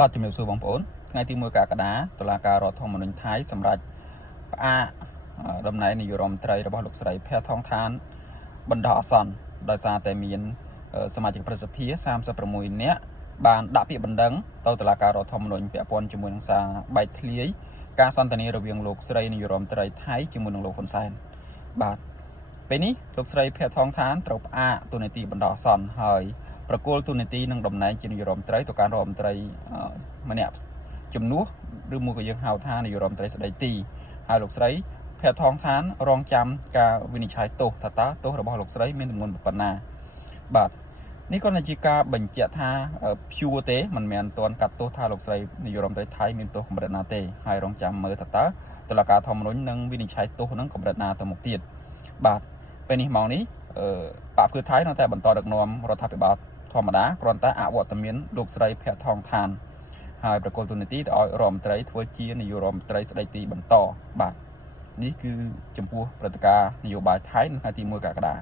បាទជំរាបសួរបងប្អូនថ្ងៃទី1កក្កដាតុលាការរដ្ឋធម្មនុញ្ញថៃសម្រាប់ផ្អាកដំណែងនាយករដ្ឋមន្ត្រីរបស់លោកស្រីភ័ក្រថងថានបណ្ដោះអាសន្នដោយសារតែមានសមាជិកប្រសិទ្ធិ36នាក់បានដាក់ពាក្យបណ្ដឹងទៅតុលាការរដ្ឋធម្មនុញ្ញពាក់ព័ន្ធជាមួយនឹងសារបែកធ្លាយការសន្ទនារវាងលោកស្រីនាយករដ្ឋមន្ត្រីថៃជាមួយនឹងលោកហ៊ុនសែនបាទពេលនេះលោកស្រីភ័ក្រថងថានត្រូវផ្អាកទូនាទីបណ្ដោះអាសន្នហើយប្រគល់ទូនាទីនឹងតំណែងជានាយករដ្ឋមន្ត្រីទៅកាន់រដ្ឋមន្ត្រីម្នាក់ជំនួសឬមួយក៏យើងហៅថានាយករដ្ឋមន្ត្រីស្ដីទីហើយលោកស្រីភ័ក្រថងថានរងចាំការវិនិច្ឆ័យទោសថាតើទោសរបស់លោកស្រីមានទម្ងន់ប៉ុណ្ណាបាទនេះក៏ជាការបញ្ជាក់ថាភួរទេមិនមែនទាន់កាត់ទោសថាលោកស្រីនាយករដ្ឋមន្ត្រីថៃមានទោសកម្រិតណាទេហើយរងចាំមើលថាតើតុលាការធម្មនុញ្ញនឹងវិនិច្ឆ័យទោសនឹងកម្រិតណាទៅមុខទៀតបាទពេលនេះម៉ោងនេះបកភឿថៃនៅតែបន្តដឹកនាំរដ្ឋាភិបាលធម្មតាគ្រាន់តែអវត្តមានលោកស្រីភ័ក្រថងថានហើយប្រកល់ទូនាទីទៅឲ្យរដ្ឋមន្ត្រីធ្វើជានាយករដ្ឋមន្ត្រីស្ដីទីបន្តបាទនេះគឺចំពោះព្រឹត្តិការណ៍នយោបាយថៃនៅថ្ងៃទី1កក្កដា